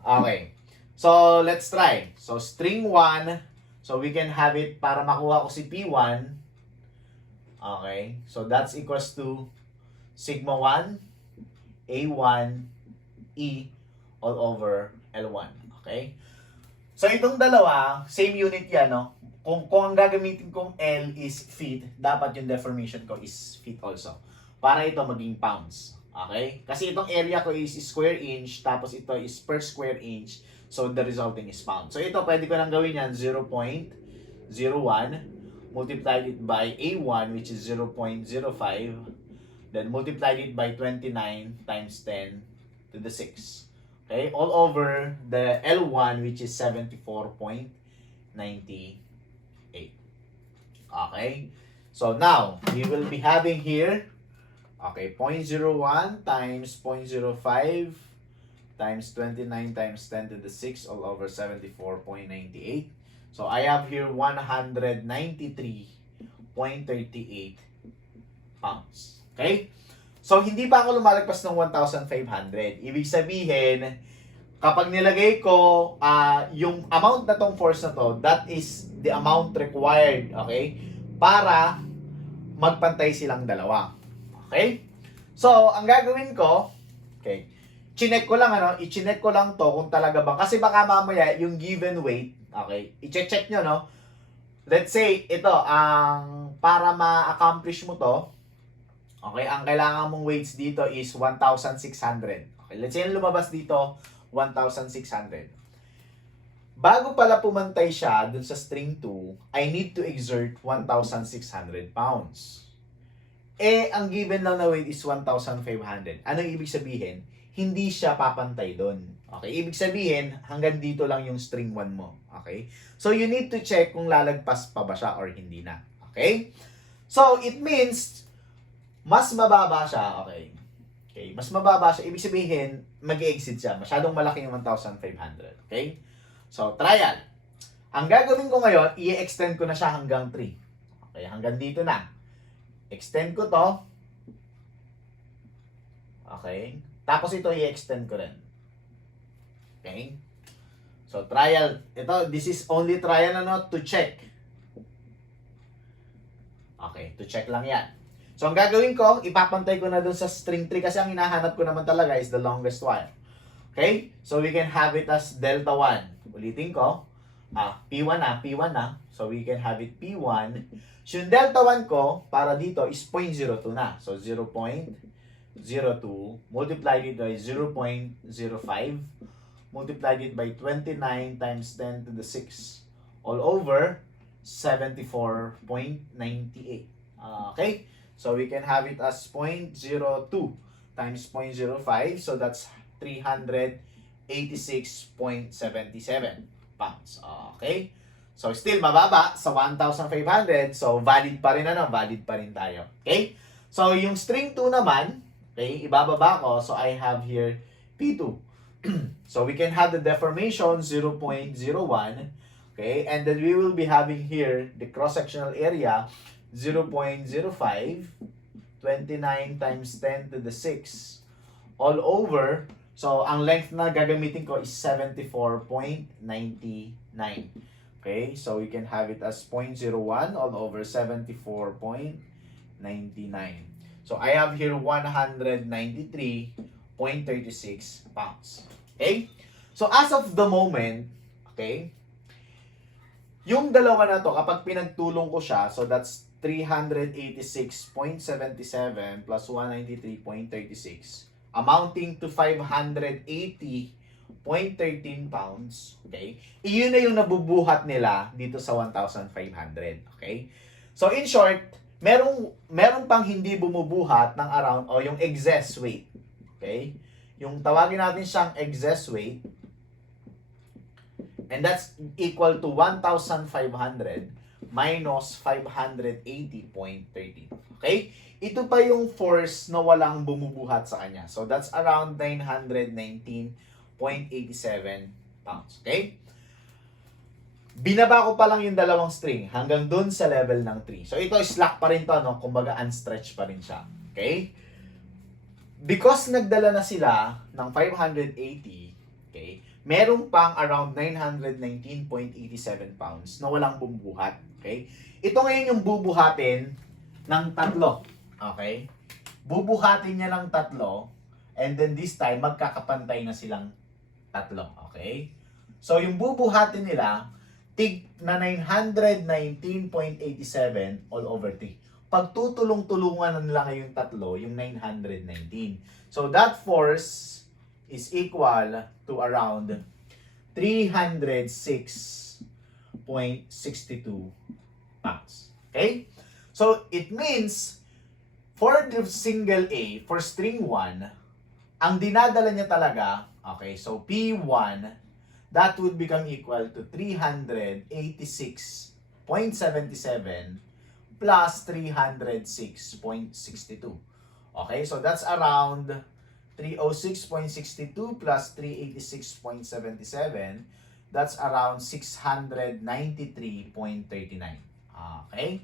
Okay. So, let's try. So, string 1, so we can have it para makuha ko si P1. Okay? So, that's equals to sigma 1, A1, E, all over L1. Okay? So, itong dalawa, same unit yan, no? Kung ang gagamitin kong L is feet, dapat yung deformation ko is feet also. Para ito maging pounds. Okay? Kasi itong area ko is square inch, tapos ito is per square inch. So, the resulting is pound. So, ito, pwede ko lang gawin yan, 0.01 multiplied it by A1, which is 0.05. Then, multiplied it by 29 times 10 to the 6. Okay? All over the L1, which is 74.98. Okay? So, now, we will be having here, okay, 0.01 times 0.05 times 29 times 10 to the 6 all over 74.98. So, I have here 193.38 pounds. Okay? So, hindi pa ako lumalagpas ng 1,500. Ibig sabihin, kapag nilagay ko yung amount na tong force na to, that is the amount required, okay, para magpantay silang dalawa. Okay? So, ang gagawin ko, okay, chinek ko lang, i-chinek ko lang to kung talaga ba, kasi baka mamaya yung given weight, okay, i-check nyo, no? Let's say, ito, para ma-accomplish mo to, okay, ang kailangan mong weights dito is 1,600. Okay, let's say, lumabas dito, 1,600. Bago pala pumantay siya dun sa string 2, I need to exert 1,600 pounds. Ang given lang na weight is 1,500. Ano ibig sabihin? Hindi siya papantay dun. Okay? Ibig sabihin, hanggang dito lang yung string 1 mo. Okay? So, you need to check kung lalagpas pa ba siya or hindi na. Okay? So, it means, mas mababa siya. Okay? Okay? Mas mababa siya. Ibig sabihin, mag-exit siya. Masyadong malaki yung 1,500. Okay? So, trial. Ang gagawin ko ngayon, i-extend ko na siya hanggang 3. Okay? Hanggang dito na. Extend ko to. Okay? Tapos ito i-extend ko rin. Okay? So, trial. Ito, this is only trial to check. Okay, to check lang yan. So, ang gagawin ko, ipapantay ko na dun sa string 3 kasi ang hinahanap ko naman talaga is the longest one. Okay? So, we can have it as delta 1. Ulitin ko. P1 na. So, we can have it P1. So, yung delta 1 ko, para dito, is 0.02 na. So, 0.02 multiplied it by 0.05 multiplied it by 29 times 10 to the 6 all over 74.98. Okay? So we can have it as 0.02 times 0.05. So that's 386.77 pounds. Okay? So still mababa sa 1,500. So valid pa rin valid pa rin tayo. Okay? So yung string 2 naman, okay, ibababa ko. So I have here P2. So we can have the deformation 0.01. Okay? And then we will be having here the cross-sectional area 0.05, 29 times 10 to the 6 all over. So ang length na gagamitin ko is 74.99. Okay, so we can have it as 0.01 all over 74.99. So I have here 193.36 pounds. Okay? So as of the moment, okay, yung dalawa na to, kapag pinagtulong ko siya, so that's 386.77 plus 193.36, amounting to 580.13 pounds. Okay? Iyon na yung nabubuhat nila dito sa 1,500. Okay? So in short, meron pang hindi bumubuhat ng around o yung excess weight. Okay? Yung tawagin natin siyang excess weight, and that's equal to 1,500 minus 580.13. Okay? Ito pa yung force na walang bumubuhat sa kanya. So that's around 919.87 pounds. Okay? Binaba ko pa lang yung dalawang string hanggang dun sa level ng 3. So ito slack pa rin to, no? Kumbaga unstretched pa rin siya. Okay? Because nagdala na sila ng 580, okay, meron pang around 919.87 pounds na walang bumubuhat. Okay? Ito ngayon yung bubuhatin ng tatlo. Okay? Bubuhatin niya ng tatlo, and then this time, magkakapantay na silang tatlo. Okay? So, yung bubuhatin nila, tig na 919.87 all over 3. Pagtutulong-tulungan na nila ngayong tatlo, yung 919. So, that force is equal to around 306.62 pounds. Okay? So, it means, for the single A, for string 1, ang dinadala niya talaga, okay, so P1, that would become equal to 386.77 plus 306.62. Okay, so that's around 306.62 plus 386.77. That's around 693.39. Okay?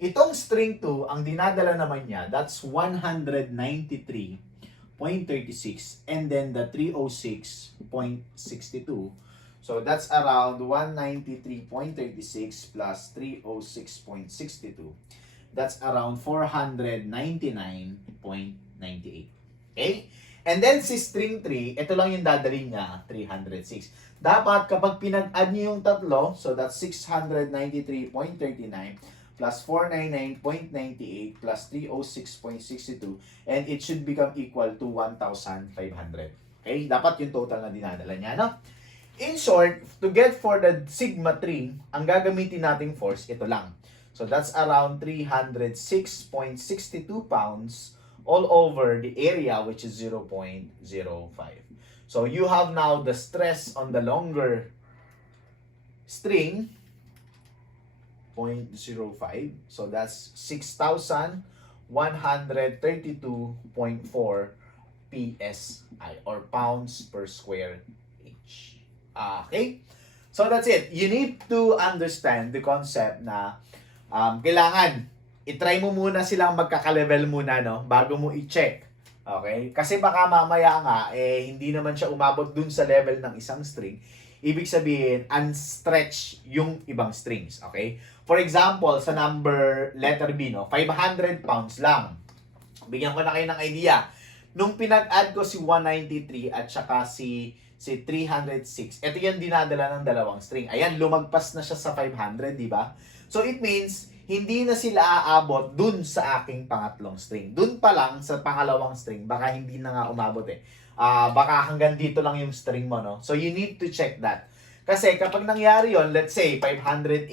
Itong string 2, ang dinadala naman niya, that's 193.36, and then the 306.62. So that's around 193.36 plus 306.62. That's around 499.98. Okay? And then si string 3, ito lang yung dadalhin niya, 306. Dapat kapag pinag-add niyo yung tatlo, so that's 693.39 plus 499.98 plus 306.62, and it should become equal to 1,500. Okay? Dapat yung total na dinadala niya, no? In short, to get for the sigma 3, ang gagamitin nating force, ito lang. So that's around 306.62 pounds all over the area, which is 0.05. So you have now the stress on the longer string, 0.05. So that's 6,132.4 PSI or pounds per square inch. Okay? So that's it. You need to understand the concept na kailangan i-try mo muna silang magkaka-level muna, no, bago mo i-check. Okay? Kasi baka mamaya nga hindi naman siya umabot dun sa level ng isang string. Ibig sabihin, unstretch yung ibang strings. Okay? For example, sa number letter B, no, 500 pounds lang. Bigyan ko na kayo ng idea. Nung pinag-add ko si 193 at saka si 306, ito yung dinadala ng dalawang string. Ayan, lumagpas na siya sa 500, di ba? So it means, hindi na sila aabot dun sa aking pangatlong string. Dun pa lang sa pangalawang string, baka hindi na nga umabot baka hanggang dito lang yung string mo, no? So you need to check that. Kasi kapag nangyari yon, let's say 580,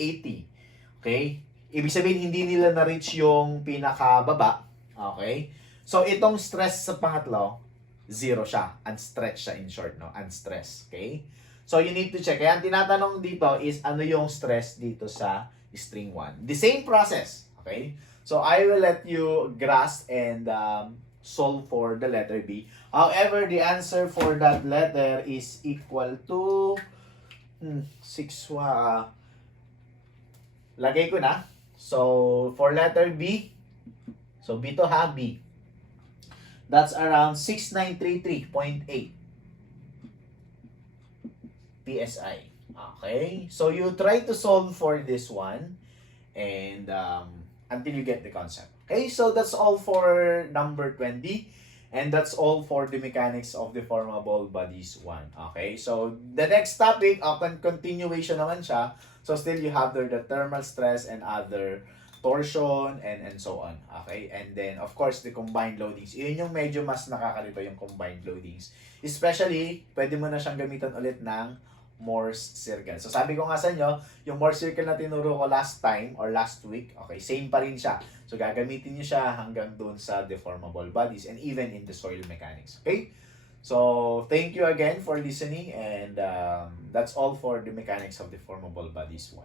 Okay? Ibig sabihin, hindi nila na-reach yung pinakababa. Okay? So, itong stress sa pangatlo, zero siya. Unstretched siya in short, no? Unstressed. Okay? So, you need to check. Kaya ang tinatanong dito is, ano yung stress dito sa string 1? The same process. Okay? So, I will let you grasp and solve for the letter B. However, the answer for that letter is equal to 6. Lagay ko na. So, for letter B, so B to ha, B. That's around 6933.8 PSI. Okay? So, you try to solve for this one and until you get the concept. Okay? So, that's all for number 20. And that's all for the mechanics of deformable bodies 1. Okay? So, the next topic, continuation naman siya. So, still you have the thermal stress and other torsion and so on. Okay? And then, of course, the combined loadings. Yun yung medyo mas nakakalito yung combined loadings. Especially, pwede mo na siyang gamitan ulit ng Morse circle. So, sabi ko nga sa inyo, yung Morse circle na tinuro ko last time or last week, okay, same pa rin siya. So, gagamitin nyo siya hanggang doon sa deformable bodies and even in the soil mechanics. Okay? So, thank you again for listening and that's all for the mechanics of deformable bodies 1.